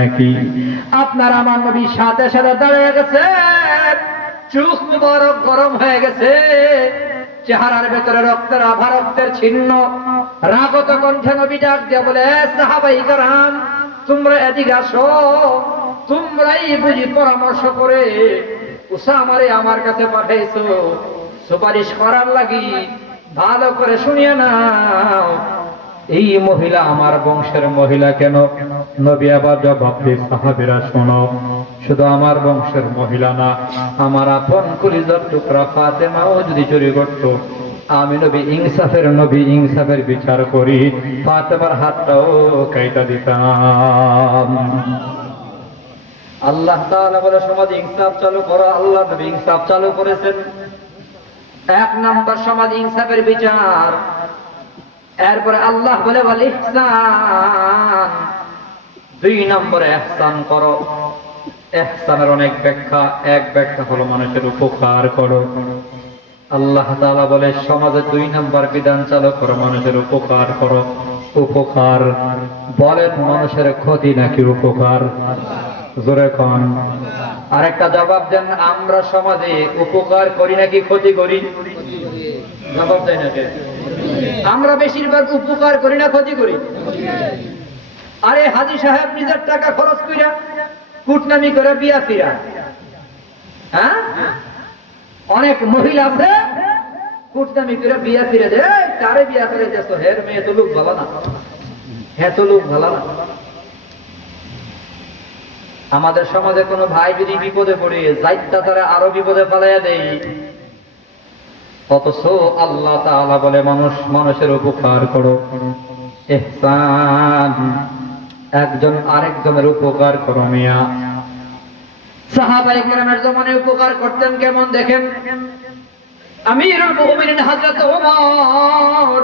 নাকি? আপনার আমার নবী সাথে সাথে দাঁড়িয়ে গেছে, চোখ মুবারক গরম হয়ে গেছে, চেহারার ভেতরে রক্তের আভা, রক্তের চিহ্ন। রাগত কণ্ঠে নবী ডাক দিয়ে বলে, সাহাবায়ে কেরাম, তোমরা এদিকে আসো, তোমরাই বুঝি পরামর্শ করে উসামারে আমার কাছে পাঠাইছো সুপারিশ করার লাগি? ভালো করে শুনিয়ে নাও, এই মহিলা আমার বংশের মহিলা কেন? নবী আবার জবাব দিয়ে, সাহাবীরা শোনো, শুধু আমার বংশের মহিলা না, আমার আপন কলিজার টুকরা ফাতেমাও যদি চুরি করত, আমি নবী ইনসাফের নবী, ইনসাফের বিচার করি, ফাতেমার হাতটাও কাইটা দিতাম। আল্লাহ তাআলা বলে, সমাজ ইনসাফ চালু করো। আল্লাহ নবী ইনসাফ চালু করেছেন। এক নম্বর সমাজ ইনসাফের বিচার। এরপরে আল্লাহ বলে, বল ইহসান, দুই নম্বরে ইহসান করো। ইহসানের অনেক ব্যাখ্যা, এক ব্যাখ্যা হলো মানুষের উপকার করো। আল্লাহ তাআলা বলে, সমাজে দুই নম্বর বিধান চালু করো, মানুষের উপকার করো। উপকার বলেন, মানুষের ক্ষতি নাকি উপকার? জোরে কোন। আরেকটা জবাব দেন, আমরা সমাজে উপকার করি নাকি ক্ষতি করি? জবাব দেয় না কে? আমরা বেশিরভাগ উপকার করি না ক্ষতি করি? আরে হাজী সাহেব নিজের টাকা খরচ কইরা কুটনামি করে বিয়া ফিরা, হ্যাঁ, অনেক মহিলা আছে কুটনামি করে বিয়া ফিরে দেয়, তারে বিয়া করে দেছো, হের মেয়ে তো লোক ভালো না, হ্যাঁ তো লোক ভালো না। আমাদের সমাজে কোনো ভাই যদি বিপদে পড়ে যাইতা, তারা আরো বিপদে পালাইয়া দেয়। অথচ আল্লাহ তাআলা বলে, মানুষের উপকার করো। ইহসান, একজন আরেকজনের উপকার করো। মিয়া সাহাবায়ে কেরামের জমানায় উপকার করতেন কেমন দেখেন। আমিরুল মুমিনিন হযরত ওমর,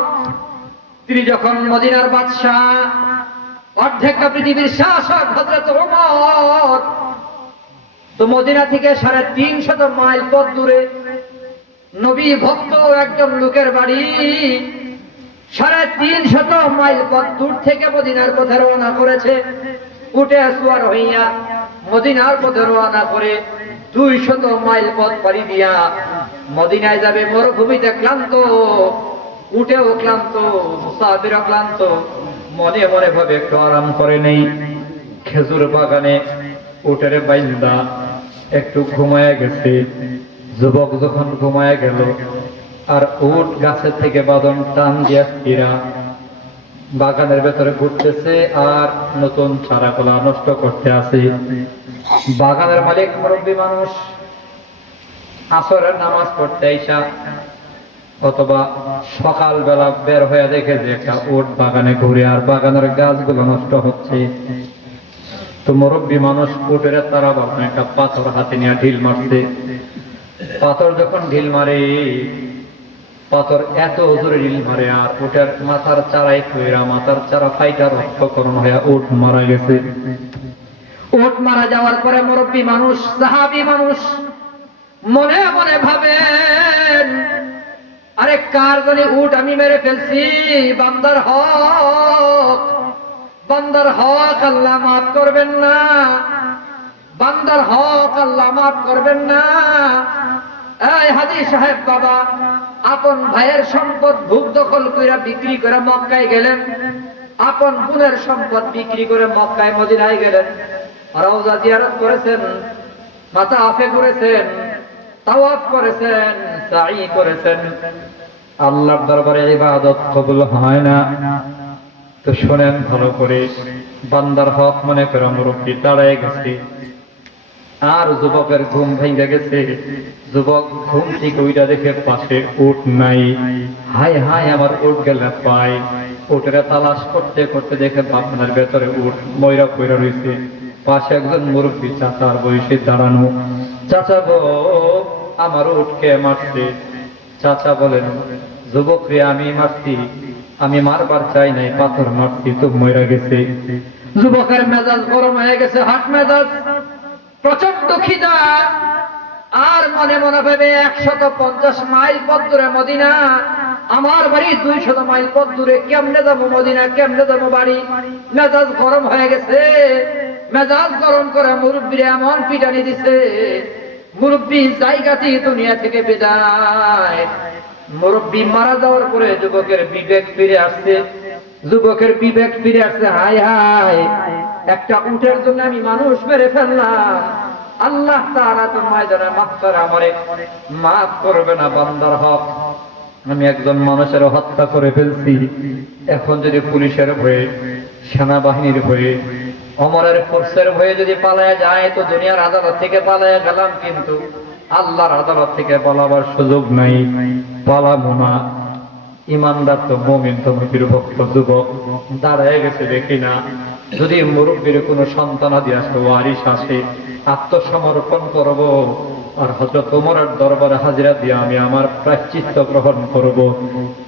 তিনি যখন মদিনার বাদশা, অর্ধেকটা পৃথিবীর শাসক হযরত ওমর, তো মদিনা থেকে 350 মাইল পথ দূরে নবী ভক্ত একজন লোকের বাড়ি, 350 মাইল পথ দূর থেকে মদিনার পথে রওনা করেছে। উঠে আসওয়ার হইয়া মদিনার পথে রওনা করে 200 মাইল পথ পাড়ি দিয়া মদিনায় যাবে। মরুভূমিতে ক্লান্ত, উঠেও ক্লান্ত, মুসাফিরও ক্লান্ত, মনে মনে ভাবে একটু আরাম করে নেই। খেজুর বাগানে উটের বাইন্দা একটু ঘুমায় গেছে। যুবক যখন ঘুমায় গেল, আর উট গাছের থেকে বাঁধন টান দিয়া ফিরা বাগানের ভেতরে ঘুরতেছে, আর নতুন চারাগুলা নষ্ট করতে আছে। বাগানের মালিক মুরব্বী মানুষ, আসরের নামাজ পড়তে আইসা অথবা সকালবেলা বের হয়ে দেখে যে একটা উট বাগানে ঘুরে, আর বাগানের গাছগুলো নষ্ট হচ্ছে। তো মুরব্বী মানুষ উটের তারা বাগানে একটা পাথর হাতে নিয়ে ঢিল মারছে। পাথর যখন ঢিল মারে, পাথর এত জোরে ঢিল মারে, আর উটের মাথার চারাই কইরা, মাথার চারা ফাইটা রক্তকরণ হয়ে উট মারা গেছে। উট মারা যাওয়ার পরে মুরব্বী মানুষ, সাহাবী মানুষ মনে মনে ভাবেন, আরে কার জন্য উট আমি মেরে ফেলছি? বান্দার হক, বান্দার হক আল্লাহ মাফ করবেন না, বান্দার হক আল্লাহ মাফ করবেন না। এই হাজী সাহেব বাবা, আপন ভাইয়ের সম্পদ ভোগ দখল কইরা বিক্রি করে মক্কায় গেলেন, আপন বোনের সম্পদ বিক্রি করে মক্কায় মদিনায় গেলেন, রওজা জিয়ারত করেছেন, মাথা আফে করেছেন, তাওয়াফ করেছেন, সাই করেছেন, আল্লাহর দরবারে ইবাদত কবুল হয় না। তো শুনেন ভালো করে, বান্দার হক মনে করে মুরব্বি দাঁড়ায় গেছে, আর যুবকের ঘুম ভেঙে গেছে। যুবক ঘুম থেকে ওইটা দেখে পাশে উট নাই। হায় হায়, আমার উট গেলে পাই। উটের তালাশ করতে করতে দেখে বাপনার ভেতরে উট ময়রা পয়রা রয়েছে। পাশে একজন মুরব্বী চাচার বয়সে দাঁড়ানো। চাচা গো, আমার উটকে মারছে। চাচা বলেন, যুবক রে, আমি মারছি, আমি মারবার চাই নাই, পাথর মারছি, তো ময়রা গেছে। যুবকের মেজাজ গরম হয়ে গেছে, হাট মেজাজ, প্রচন্ড খিদা, আর মনে মনে ভেবে 150 মাইল পথ দূরে মদিনা, আমার বাড়ি 200 মাইল পথ দূরে, কেমনে যাবো মদিনা, কেমনে যাবো বাড়ি? মেজাজ গরম হয়ে গেছে, মেজাজ গরম করে মুরব্বীর এমন পিটানি দিছে, মুরব্বী জায়গাটি দুনিয়া থেকে বিদায়। মুরব্বী মারা যাওয়ার পরে যুবকের বিবেক ফিরে আসছে, যুবকের বিবেক ফিরে আসছে। হায় হায়, একটা উটের জন্য আমি মানুষ মেরে ফেললাম, আল্লাহ তাআলা তো ময়দানে মাফতার আমারে মাফ করবে না। বান্দার হক, আমি একজন মানুষের হত্যা করে ফেলছি, এখন যদি পুলিশের ভয়ে, সেনাবাহিনীর ভয়ে, ওমরের ফোর্সের ভয়ে যদি পালায়া যায় তো দুনিয়ার আদালত থেকে পালায়া গেলাম, কিন্তু আল্লাহর আদালত থেকে পালাবার সুযোগ নাই, পালাবো না। ইমানদার তো মুমিন তো মুমির ভক্ত যুবক দাঁড়ায় গেছে দেখি না, যদি মুরব্বীর কোনো সন্তানাদি আসে, ওয়ারিশ আসে, আত্মসমর্পণ করব আর হযরত ওমরের দরবারে হাজিরা দিয়ে আমি আমার প্রায়শ্চিত্ত গ্রহণ করব।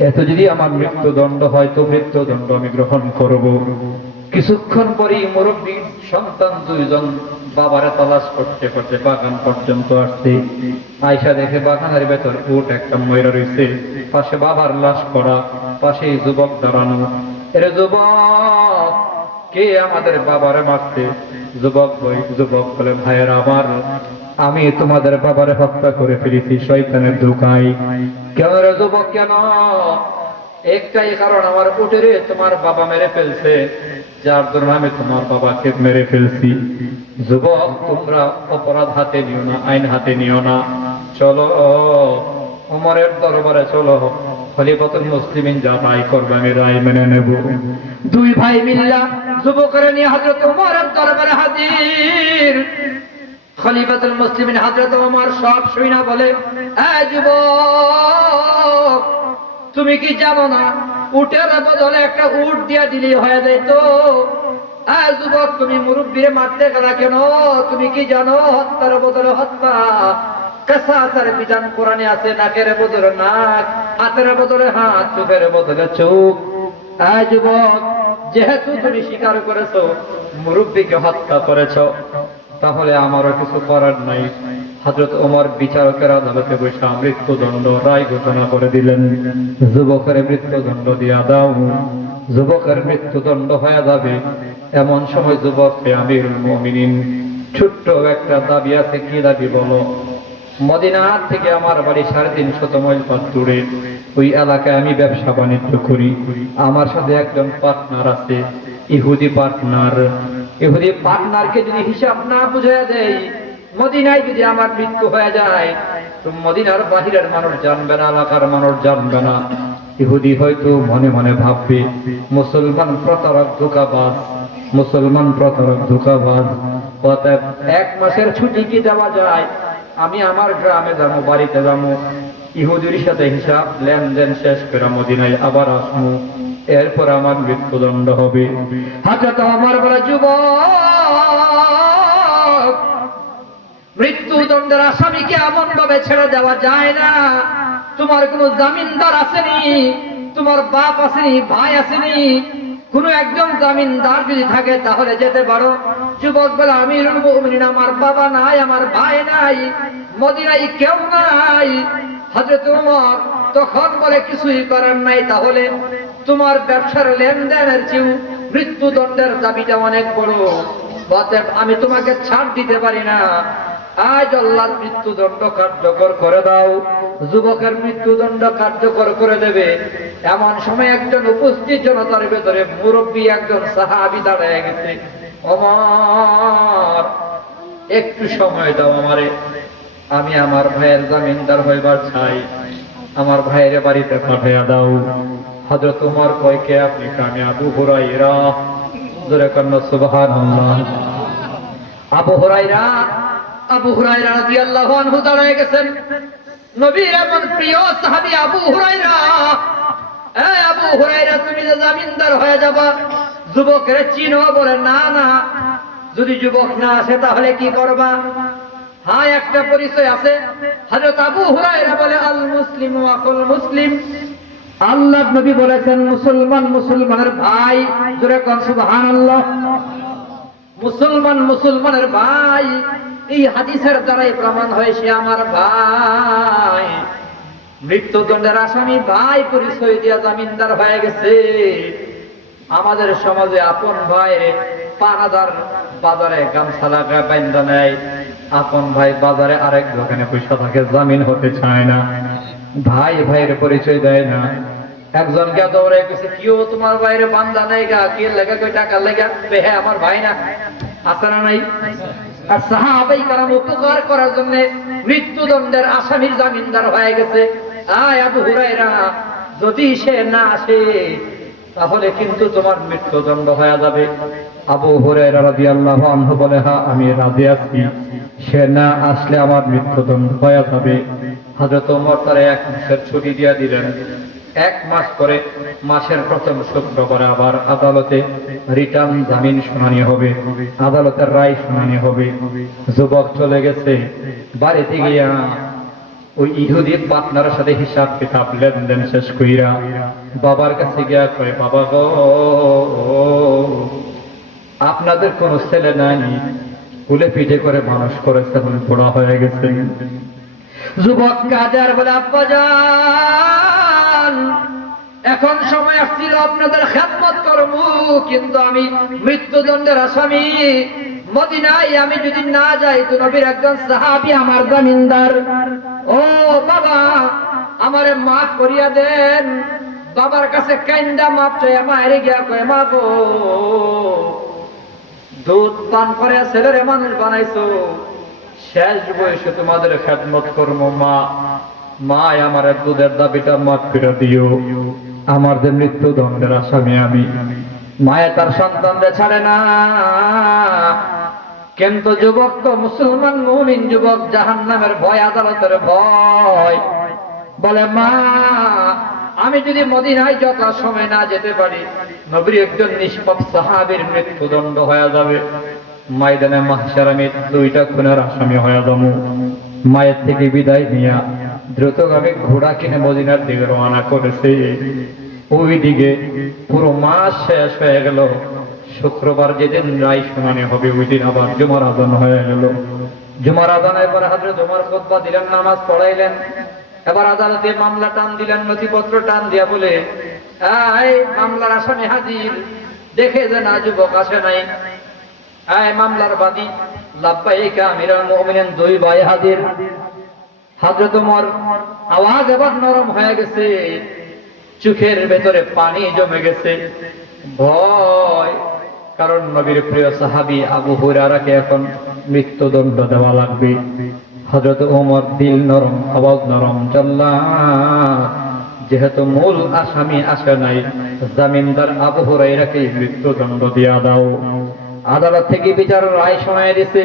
এত যদি আমার মৃত্যুদণ্ড হয় তো মৃত্যুদণ্ড আমি গ্রহণ করব। কিছুক্ষণ পরেই মুরব্বী সন্তান দুইজন বাবারে তালাশ করতে করতে বাগান পর্যন্ত আসছে। আয়সা দেখে বাগানের ভেতর উট একটা ময়রা রয়েছে, পাশে বাবার লাশ করা, পাশে যুবক দাঁড়ানো। এরে যুবক, কে আমাদের বাবারে মারছে? যুবক বলে, ভাইয়ের আমার, আমি তোমাদের বাবারে হত্যা করে ফেলেছি শয়তানের ধোঁকায়। কেন রে যুবক, কেন? একটাই কারণ, আমার উটেরে তোমার বাবা মেরে ফেলছে, যার জন্য আমি তোমার বাবাকে মেরে ফেলছি। যুবক, তোমরা অপরাধ হাতে নিও না, আইন হাতে নিও না, চলো ওমরের দরবারে চলো, খলিফাতুল মুসলিমিন যা রায় করবে আমি রায় মেনে নেব। দুই ভাই মিল্লা যুবকের নিয়ে হযরত ওমরের দরবারে হাজির। খলিফাতুল মুসলিমিন হযরত ওমর সব শুইনা বলে, এ যুবক, তুমি কি জানো না উটের বদলে একটা উট দিয়া দিলি হয়ে যেত? যুবক, তুমি মুরব্বীরে মারতে গেলা কেন? তুমি কি জানো হত্যার বদলে হত্যা? কিসাসের বিধান কোরআনে আছে, নাকের বদলে নাক, হাতের বদলে হাত, চোখের বদলে চোখ। যুবক, যেহেতু তুমি স্বীকার করেছো মুরব্বীকে হত্যা করেছো, তাহলে আমারও কিছু করার নাই। হযরত ওমর বিচারকের আদালতে বসে মৃত্যুদণ্ড রায় ঘোষণা করে দিলেন। যুবকের মৃত্যুদণ্ড দিয়া দাও, যুবকের মৃত্যুদণ্ড হয়ে যাবে। এমন সময় যুবককে আমিরুল মুমিনিন ছোট্ট একটা দাবি আছে। কি দাবি বলো? মদিনা থেকে আমার বাড়ি 350 মাইল পথ দূরে, ওই এলাকায় আমি ব্যবসা বাণিজ্য করি। আমার সাথে একজন পার্টনার আছে, ইহুদি পার্টনার। ইহুদি পার্টনারকে যদি হিসাব না বুঝিয়ে দেয়, মদিনায় যদি আমার মৃত্যু হয়ে যায় তো মদিনার বাহিরের মানুষ জানবে না, এলাকার মানুষ জানবে না। ইহুদি হয়তো মনে মনে ভাববে মুসলমান প্রতারক ধোঁকাবাজ, মুসলমান প্রতারক ধোঁকাবাজ। অতএব 1 মাসের ছুটি কি দেওয়া যায়? আমি আমার গ্রামে যাবো, বাড়িতে যাবো, ইহুদির সাথে হিসাব লেনদেন শেষ করে মদিনায় আবার আসবো, এরপর আমার মৃত্যুদণ্ড হবে। হযরত ওমর বলে, যুবক, মৃত্যুদণ্ডের আসামিকে এমন ভাবে ছেড়ে দেওয়া যায় না। তোমার কোনো জামিনদার আসেনি, তোমার বাপ আসেনি, ভাই আসেনি, কোনো একজন জামিনদার যদি থাকে তাহলে যেতে পারো। যুবক বলে, আমিরুল মুমিনিন, আমার বাবা নাই, আমার ভাই নাই, মদিনায় কেউ নাই। হযরত ওমর তখন বলে, কিছুই করার নাই, তাহলে তোমার ব্যবসার লেনদেনের চেয়ে মৃত্যুদণ্ডের দাবিটা অনেক বড়, অতএব আমি তোমাকে ছাড় দিতে পারি না। আজ আল্লাহ মৃত্যুদণ্ড কার্যকর করে দাও। যুবকের মৃত্যুদণ্ড কার্যকর করে দেবে। এমন সময় একজন উপস্থিত জনতার ভেতরে মুরব্বী একজন সাহাবী দাঁড়ায় গেছে। ওমর, একটু সময় দাও আমারে, আমি আমার ভাইয়ের জামিনদার হইবার চাই, আমার ভাইয়ের বাড়িতে পাঠাইয়া দাও। হযরত ওমর কয়, কে আপনি? আমি আবু হুরায়রা। জোরে কন্না সুবহানাল্লাহ। আবু হুরায়রা রাদিয়াল্লাহু আনহু দাঁড়ায় গেছেন। নবীর এমন প্রিয় সাহাবী আবু হুরায়রা। আবু হুরায়রা, তুমি যে জামিনদার হয়ে যাবা। যুবকের চিনো? বলে, না না, যদি যুবক না আসে তাহলে কি করবা? হ্যাঁ, একটা পরিচয় আছে। হযরত আবু হুরায়রা বলে, আল মুসলিমু আকুল মুসলিম। আল্লাহর নবী বলেছেন, মুসলমান মুসলমানের ভাই। জোরে কোন সুবহানাল্লাহ। মুসলমান মুসলমানের ভাই, এই হাদিসের দ্বারাই প্রমাণ হয় সে আমার ভাই। মৃত্যুদণ্ডের আসামি ভাই পরিচয় দিয়া জামিনদার হয়ে গেছে। আমাদের সমাজে আপন ভাইয়ের পানাদার বাজারে গামছা লাগায় বাইন্দা নেয়, আপন ভাই বাজারে আরেক দোকানে পয়সা থাকে, জামিন হতে চায় না, ভাই ভাইয়ের পরিচয় দেয় না। একজনকে দৌড়ে গেছে, কিও তোমার বাইরে বান্দা নেই গা, কি লেগে কই টাকা লেগে, হ্যাঁ আমার ভাই না, আছে না নাই? আর সাহাবাই কারাম উপকার করার জন্য মৃত্যুদণ্ডের আসামির জামিনদার হয়ে গেছে। আয় আবু হুরায়রা, যদি সে না আসে তাহলে কিন্তু তোমার মৃত্যুদণ্ড হয়ে যাবে। আবু হুরায়রা রাদিয়াল্লাহু আনহু বলে, হ্যাঁ আমি রাজি আছি, সে না আসলে আমার মৃত্যুদণ্ড হয়ে যাবে। হযরত ওমর তার 1 মাসের ছুটি দিয়ে দিলেন। 1 মাস পরে মাসের প্রথম শুক্রবারে আবার আদালতে রিটার্ন জামিন শুনানি হবে, আদালতের রায় শুনানি হবে। যুবক চলে গেছে বাড়িতে গিয়া ওই ইহুদি পার্টনারের সাথে হিসাব কিতাব লেনদেন শেষ কইরা বাবার কাছে গিয়া কয়, বাবা গো, আপনাদের কোন ছেলে নাই, কুলে পিঠে করে মানুষ করেছেন, বড় হয়ে গেছে। যুবক কাজার বলে, আব্বা জান, এখন সময় আসছিল আপনাদের খেদমত করব, কিন্তু আমি মৃত্যুদণ্ডের আসামি, মদিনায় আমি যদি না যাই তো নবীর একজন সাহাবী আমার জামিনদার। ও বাবা, আমারে মাফ করিয়া দেন। বাবার কাছে কাইন্দা মাপ চাইয়া মায়ের গিয়া কয়, মা গো, দুধ পান করে ছেলেরে মানুষ বানাইছো, শেষ বয়সে তোমাদের খেদমত করবো মা, মা আমার দুধের দাবিটা মাফ করে দিও, আমার যে মৃত্যুদণ্ডের আসামি আমি। মায়ে তার সন্তানদের ছাড়ে না, কিন্তু যুবক তো মুসলমান মুমিন যুবক, জাহান্নামের ভয়, আদালতের ভয়। বলে, মা আমি যদি মদিনায় যত সময় না যেতে পারি, নবীর একজন নিষ্পাপ সাহাবীর মৃত্যুদণ্ড হয়ে যাবে। ময়দানে মাহশারে আমি 2টা খুনের আসামি হয়ে যাব। মায়ের থেকে বিদায় নিয়া দ্রুতগামী ঘোড়া কিনে মদিনার দিকে রওনা করেছে। ওই দিকে পুরো মাস শেষ হয়ে গেল। শুক্রবার যেদিন রায় শুনানি হবে ওই দিন আবার জুমার আযান হয়ে গেল। জুমার আযানের পরে হযরত ওমর খুতবা দিলেন, নামাজ পড়াইলেন। এবার আদালতে মামলা টান দিলেন, নথিপত্র টান দিয়া বলে, এই মামলার আসামি হাজির, দেখে যে না যুবক আসে নাই। এই মামলার বাদী, লাব্বাইকা আমিরুল মুমিনিন, 2 ভাই হাজির। হযরত ওমর আওয়াজ এবার নরম হয়ে গেছে, চোখের ভেতরে পানি জমে গেছে, ভয়। কারণ নবীর প্রিয় সাহাবী আবু হুরায়রাকে এখন মৃত্যুদণ্ড দেওয়া লাগবে। হযরত ওমর দিল নরম, আওয়াজ নরম, জাল্লাদ, যেহেতু মূল আসামি আসে নাই, জামিনদার আবু হুরায়রাকে মৃত্যুদণ্ড দিয়া দাও। আদালত থেকে বিচার রায় শোনায় দিছে।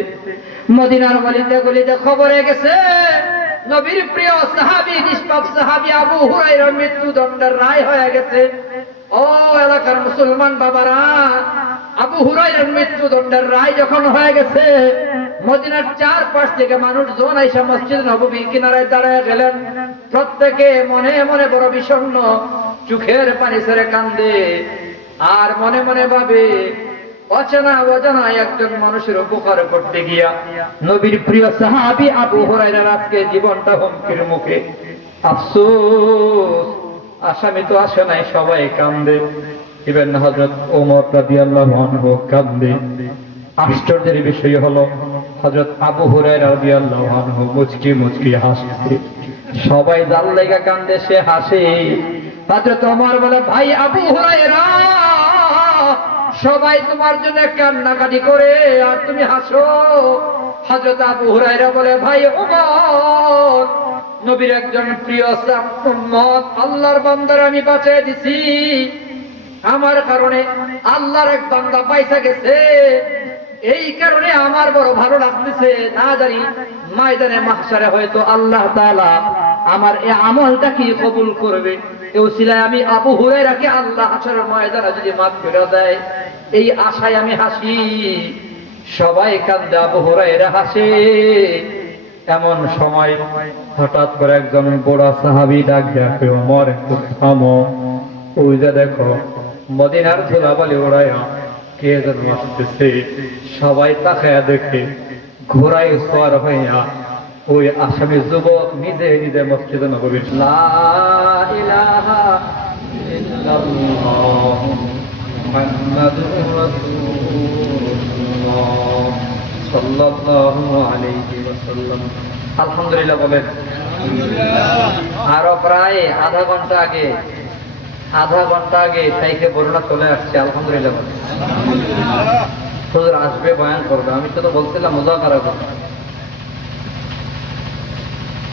মদিনার গলিতে গলিতে খবরে গেছে, নবীর প্রিয় সাহাবী, নিষ্পাপ সাহাবী আবু হুরায়রার মৃত্যুদণ্ডের রায় হয়ে গেছে। ও এলাকার মুসলমান বাবারা, আবু হুরায়রার মৃত্যুদণ্ডের রায় যখন হয়ে গেছে, মদিনার 4 পাশ থেকে মানুষজন আইসা মসজিদ নববীর কিনারায় দাঁড়ায় গেলেন। প্রত্যেকে মনে মনে বড় বিষণ্ণ, চোখের পানি ছেড়ে কান্দে, আর মনে মনে ভাবে, অচেনা অজানা একজন মানুষের উপকার করতে গিয়া নবীর প্রিয় সাহাবী আবু হুরায়রার আজকে জীবনটা হুমকির মুখে। আফসোস, আসামি তো আসে নাই, সবাই কান্দে। ইবন হযরত ওমর রাদিয়াল্লাহু আনহু কান্দে। আশ্চর্যের বিষয় হলো, হযরত আবু হুরায়রা রাদিয়াল্লাহু আনহু মুচকি মুচকি হাসছে। সবাই যার লেগা কান্দে, সে হাসে। হযরত ওমর বলে, ভাই আবু হুরায়রা, সবাই তোমার জন্য কান্নাকাটি করে আর তুমি হাসো। হযরত আবু হুরায়রা বলে, ভাই ওমর, নবীর একজন প্রিয় উম্মত, আল্লাহর বান্দার আমি বাঁচিয়ে দিছি, আমার কারণে আল্লাহর এক বান্দা পয়সা গেছে, এই কারণে আমার বড় ভালো লাগতেছে। না জানি ময়দানে মাহশারে হয়তো আল্লাহ তাআলা আমার এই আমলটা কি কবুল করবে। এই উসিলায় আমি আবু হুরায়রাকে আল্লাহ হাশরের ময়দানে যদি মাফ করে দেয়, এই আশায় আমি হাসি। সবাই কান্দে, আবু হুরায়রা হাসে। এমন সময় হঠাৎ করে একজন বড় সাহাবী ডাক দেয়, ওমর একটু থামো, ওই যে দেখো মদিনার ধুলাবালি ওড়ায়া কে যেন আসতেছে। সবাই তাকায়া দেখে ঘোড়ায় সওয়ার হইয়া ওই আসামি যুবক নিজে নিজে মসজিদে নববীর লা ইলাহা ইল্লাল্লাহ মুহাম্মাদুর রাসূলুল্লাহ সাল্লাল্লাহু আলাইহি ওয়াসাল্লাম। আলহামদুলিল্লাহ বলেন। আরো প্রায় আধা ঘন্টা আগে শাইখে বর্ণনা চলে আসছে। আলহামদুলিল্লাহ বলেন। হুজুর আসবে, বয়ান করবে। আমি শুধু বলছিলাম মুযাকারা করতে।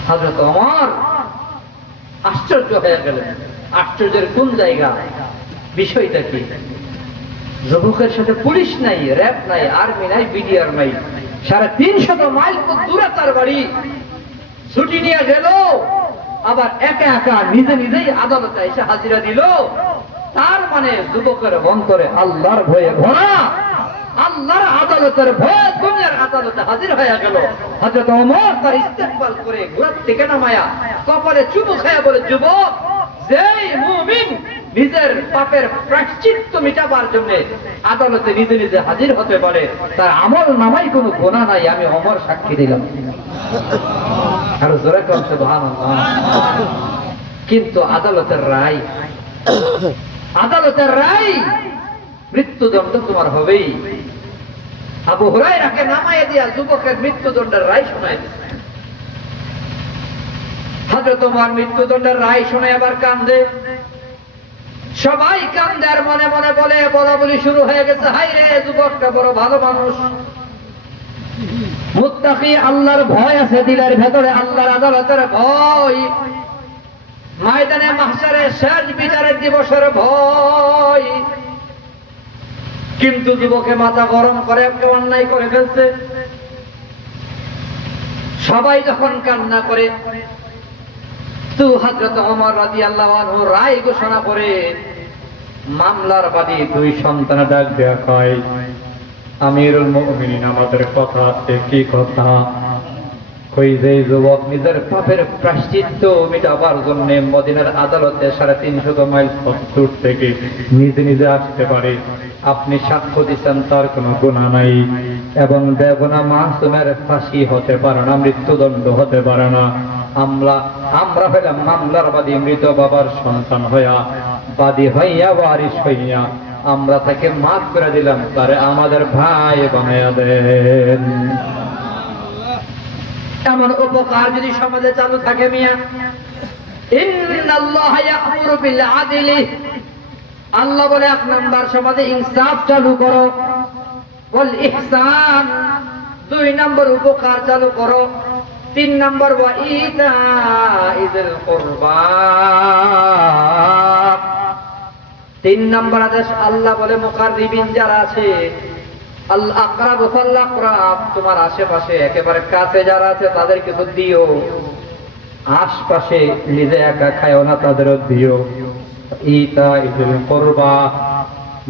হযরত ওমর আশ্চর্য হয়ে গেলেন। আশ্চর্যের কোন জায়গা? বিষয়টা কি? যুবকের সাথে পুলিশ নাই, র্যাব নাই, আর্মি নাই, বিডিআর নাই, 350 মাইল দূরে তার বাড়ি। ছুটি নিয়ে গেল, আবার একা একা নিজেই আদালতে এসে হাজিরা দিল। তার মানে যুবকের অন্তরে আল্লাহর ভয়ে ভরা, আল্লাহর আদালতের ভয়ে দুনিয়ার আদালতে হাজির হয়ে গেল। হযরত ওমর তার ইস্তেকবাল করে ঘোড়া থেকে নামায়া কপালে চুমু খায়া বলে, যুবক, যেই মুমিন নিজের পাপের প্রায়শ্চিত্ত মিটাবার জন্য আদালতে নিজে হাজির হতে পারে, তার আমল নামাই কোনো গুনাহ নাই। আমি ওমর সাক্ষী দিলাম। আর জোরে কোন সুবহানাল্লাহ। কিন্তু আদালতের রায় মৃত্যুদণ্ড তোমার হবেই। আবু হুরায়রাকে নামায়ে দিয়া যুবকের মৃত্যুদণ্ডের রায় শোনায় দিয়েছে। হযরত ওমর মৃত্যুদণ্ডের রায় শুনে আবার কান্দে। সবাই কান্দে আর মনে মনে বলা বলি শুরু হয়ে গেছে, হাই রে, যুবকটা বড় ভালো মানুষ, মুত্তাকি, আল্লাহর ভয় আছে দিলের ভেতরে, আল্লাহর আদালতের ভয়, ময়দানে মাহশারে শেষ বিচারের দিবসের ভয়। কিন্তু যুবকে মাথা গরম করে একটা অন্যায় করে ফেলছে। সবাই যখন কান্না করে, তো হযরত ওমর রাদিয়াল্লাহু আনহু রায় ঘোষণা করে মামলার বাদী 2 সন্তান ডাক দেয়া কয়, আমিরুল মুমিনিন, আমাদের কথা আছে। কি কথা? কই যে যুবক নিজের পাপের প্রায়শ্চিত্ত মিটাবার জন্য মদিনার আদালতে 350 মাইল দূর থেকে নিজে আসতে পারে, আপনি সাক্ষ্য দিচ্ছেন তার কোনো গুনাহ নাই এবং বেগুনাহ মাসুমের ফাঁসি হতে পারে না, মৃত্যুদণ্ড হতে পারে না। আমরা হইলাম মামলার বাদী, মৃত বাবার সন্তান হইয়া, বাদী হইয়া, ওয়ারিশ হইয়া আমরা তাকে মাফ করে দিলাম, তারে আমাদের ভাই বানাইয়া দেন। এমন উপকার যদি সমাজে চালু থাকে মিয়া, ইন্নাল্লাহা ইয়া'মুরু বিল আদলি, আল্লাহ বলে 1 নাম্বার সমাজে ইনসাফ চালু করো, ওয়াল ইহসান 2 নাম্বার উপকার চালু করো, 3 নাম্বার ওয়া ইতাইযিল কুরবা 3 নাম্বার আদেশ। আল্লাহ বলে মুকাররিবিন যারা আছে, আল আকরাব ফাল আকরাব, তোমার আশেপাশে একেবারে কাছে যারা আছে তাদের কিছু দিও, আশপাশে নিজে একা খায়ও না, তাদেরও দিও। ইতাইযিল কুরবা,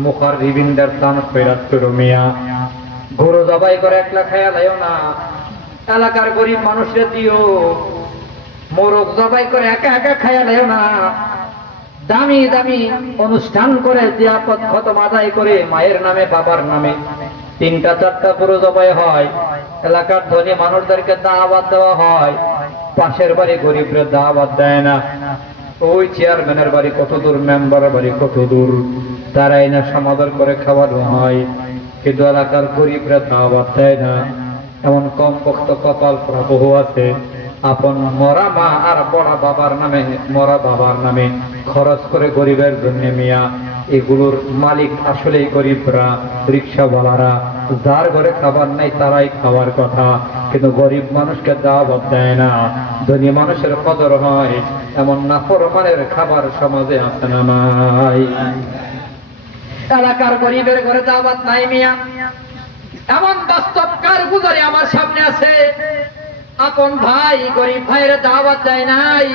মুকাররিবিনদের দান খয়রাত করো মিয়া। গরু জবাই করে একলা খায়া লাইও না, এলাকার গরিব মানুষদের দিও। মোরগ জবাই করে একা একা খায়া লাইও না, দামি দামি অনুষ্ঠান করে জিয়াফত খতম আদায় করে মায়ের নামে, বাবার নামে 3টা-4টা গরু জবাই হয়, এলাকার ধনী মানুষদেরকে দাওয়াত দেওয়া হয়, পাশের বাড়ি গরিবরা দাওয়াত দেয় না। ওই চেয়ারম্যানের বাড়ি কত দূর, মেম্বারের বাড়ি কত দূর, তারাই না সমাদর করে খাওয়ানো হয়, কিন্তু এলাকার গরিবরা দাওয়াত দেয় না। এমন কম পক্ত কপাল বহু আছে, আপন মরা মা আর বড় বাবার নামে, মরা বাবার নামে খরচ করে গরিবের জন্য মিয়া। এগুলোর মালিক আসলেই গরিবরা, রিক্সাওয়ালারা, যার ঘরে খাবার নাই তারাই খাওয়ার কথা, কিন্তু গরিব মানুষকে দাওয়াত দেয় না। ধনী মানুষের কদর হয়, এমন নাফরমানের খাবার সমাজে আছে না নাই? এলাকার গরিবের ঘরে দাওয়াত নাই মিয়া। এমন বাস্তব কারগুজারি আমার সামনে আছে, আপন ভাই গরিব ভাইয়ের দাওয়াত দেয় নাই,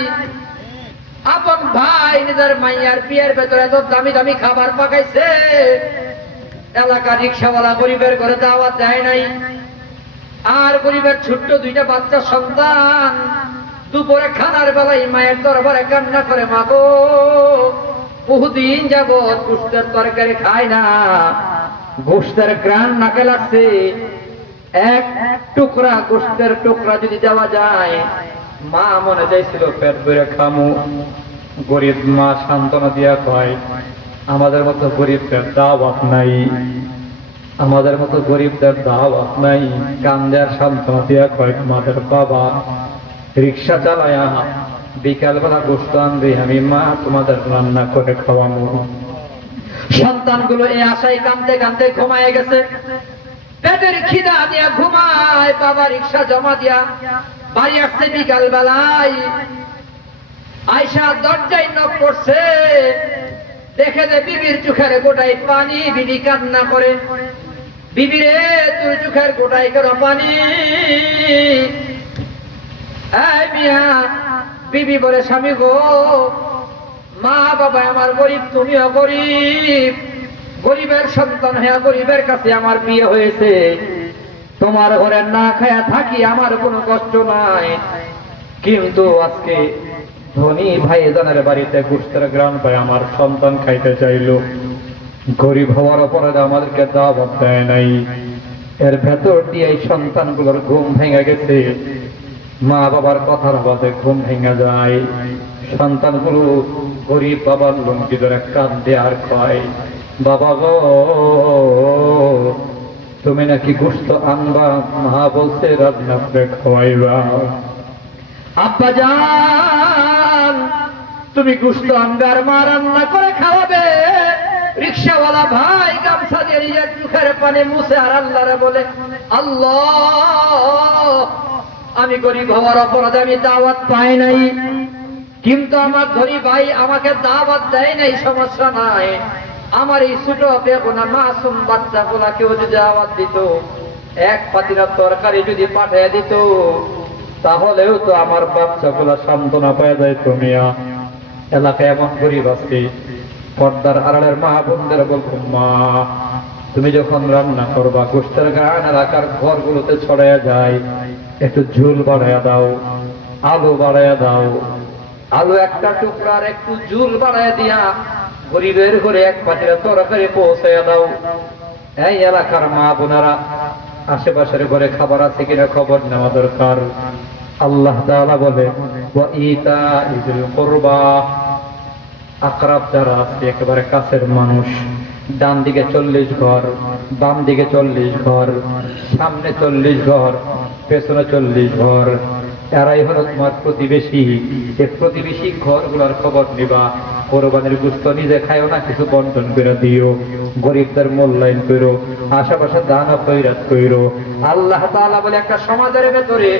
আপন ভাই নিজের মাইয়ার বিয়ের ভেতরে এত দামি দামি খাবার পাকাইছে, এলাকার রিক্সাওয়ালা গরিবের ঘরে দাওয়াত দেয় নাই। আর গরিবের ছোট্ট 2টা বাচ্চা সন্তান দুপুরে খানার বেলায় মায়ের দরবারে কান্না করে, মা গো, বহুদিন যাবৎ গোশতের তরকারি খায় না, গোশতের ঘ্রাণ নাকে লাগছে, এক টুকরা গোশতের টুকরা যদি দেওয়া যায়। মা মনে চাইছিল পেট ভরে খামু। গরিব মা সান্ত্বনা দিয়া কয়, আমাদের মতো গরিবদের দাওয়াত নাই। আমাদের মতো গরিবদের দাওয়াত নাই, কান্দের সান্ত্বনা দিয়া কয়েক মাদের বাবা রিক্সা চালায়া বিকালবেলা গোস্ত আনবে, আমি মা তোমাদের রান্না করে খাওয়াবো। সন্তানগুলো এই আশায় কাঁদতে কাঁদতে ঘুমায় গেছে, পেটের খিদা দিয়া ঘুমায়। বাবা রিক্সা জমা দিয়া বাড়ি আসছে বিকাল বেলায়, আয়সা দরজায় নক করছে, দেখে যে বিবির চোখের গোটায় পানি। বিবি কান্না করে, বিবি রে তোর চোখের গোটায় কেন পানি? এই মিয়া, বিবি বলে স্বামী গো, মা বাবা আমার গরিব, তুমিও গরিব, গরিবের সন্তান হয়ে গরিবের কাছে আমার বিয়ে হয়েছে, তোমার ঘরে না খায়া থাকি, আমার কোনো কষ্ট নাই। কিন্তু আজকে ধনী ভাইজানের বাড়িতে গোস্তের গ্রাম পায় আমার সন্তান খাইতে চাইলো, গরিব হওয়ার অপরাধে আমাদেরকে দাওয়াত দেয় নাই। এর ভেতর দিয়ে এই সন্তানগুলোর ঘুম ভেঙে গেছে, মা বাবার কথার আওয়াজে ঘুম ভেঙে যায়। সন্তানগুলো গরিব বাবার লুঙ্গি ধরে কাঁদে আর কয়, বাবা গো তুমি নাকি গোস্ত আনবা, মা বলছে রান্না করে খাওয়াইবা। আব্বা জান তুমি গোস্ত আনবে আর মা রান্না করে খাওয়াবে। রিক্সাওয়ালা ভাই গামছা দিয়ে নিজের চোখের পানি মুছে আর আল্লাহরে বলে, আল্লাহ আমি গরিব হওয়ার অপরাধে আমি দাওয়াত পাই নাই, কিন্তু আমার ধনী ভাই আমাকে দাওয়াত দেয় নাই, সমস্যা নাই। আমার এই ছোট বেগুনা মাসুম বাচ্চাগুলা কেউ যদি দাওয়াত দিত, এক পাতিলা তরকারি যদি পাঠিয়ে দিত, তাহলেও তো আমার বাচ্চাগুলা সান্ত্বনা পেয়ে যায়। তুমিয়া এলাকায় এমন গরিব আছে, পর্দার আড়ালের মা বোনদের বলবো, মা তুমি যখন রান্না করবা গোস্তের গান এলাকার ঘরগুলোতে ছড়াইয়া যায়, একটু ঝুল বাড়াইয়া দাও, আলু বাড়াইয়া দাও, আলু একটা টুকরার একটু ঝুল বাড়াইয়া দিয়া গরিবের ঘরে এক পাতিলা তরকারি পৌঁছাইয়া দাও। এই এলাকার মা বোনেরা আশেপাশের ঘরে খাবার আছে কিনা খবর নেওয়া দরকার। আল্লাহ তাআলা বলে, ওয়া ইতাইযিল কুরবা, আকরাব যারা আছে একেবারে কাছের মানুষ, ডান দিকে 40 ঘর, বাম দিকে 40 ঘর, সামনে 40 ঘর, পেছনে 40 ঘর, এরাই হলো তোমার প্রতিবেশী। এই প্রতিবেশী ঘরগুলোর খবর নিবা। কোরবানির গোশত নিজে খায়ও না, কিছু বন্টন করে দিও, গরিবদের মূল্যায়ন করো, আশেপাশে দান খয়রাত করো। আল্লাহ তাআলা বলে একটা সমাজের ভেতরে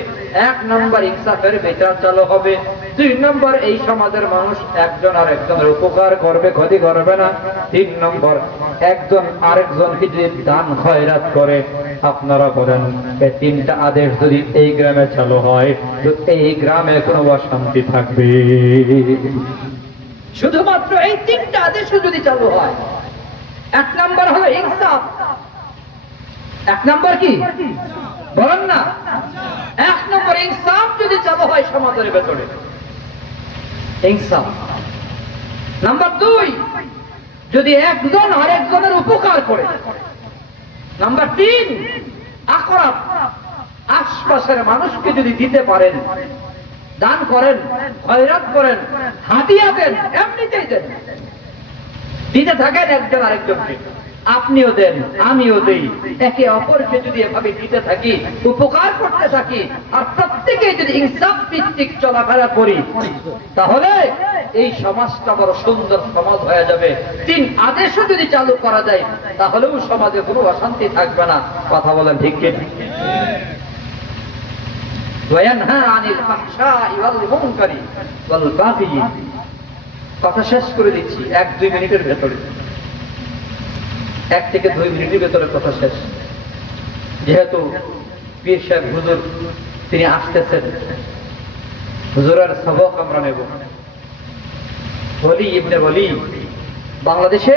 1 নম্বর ইনসাফের বিচার চালু হবে, 2 নম্বর এই সমাজের মানুষ একজন আরেকজনের উপকার করবে, ক্ষতি করবে না, 3 নম্বর একজন আরেকজনকে যদি দান খয়রাত করে। আপনারা বলেন এই 3টা আদেশ যদি এই গ্রামে চালু হয়, তো এই গ্রামে কোনো অশান্তি থাকবে? শুধুমাত্র এই 3টা আদেশ যদি চালু হয়। 1 নম্বর হলো ইনসাফ। 1 নম্বর কি বলেন না? 1 নম্বর ইনসাফ যদি চালু হয় সমাজের ভেতরে, ইনসাফ। নাম্বার 2, যদি একজন আরেকজনের উপকার করে। নাম্বার 3, আকরাব, আশপাশের মানুষকে যদি দিতে পারেন, দান করেন, খয়রাত করেন, হাদিয়া দেন, এমনিতেই দেন, দিতে থাকেন একজন আরেকজনকে, আপনিও দেন আমিও দেই, একে অপরকে যদি এভাবে দিতে থাকি, উপকার করতে থাকি, আর প্রত্যেকে যদি ইনসাফ ভিত্তিক চলাফেরা করি, তাহলে এই সমাজটা বড় সুন্দর সমাজ হয়ে যাবে। 3 আদেশও যদি চালু করা যায়, তাহলেও সমাজে কোনো অশান্তি থাকবে না। কথা বলেন ঠিক কি? ওয়ায়ানহা আনিল ফাহশাই ওয়াল মুনকারি ওয়াল বাগি। কথা শেষ করে দিচ্ছি 1-2 মিনিটের ভেতরে, 1 থেকে 2 মিনিটের ভেতরে কথা শেষ। যেহেতু পীর সাহেব হুজুর তিনি আসতেছেন, হুজুরের সবক আমরা নেব। ওলি ইবনে ওলি বাংলাদেশে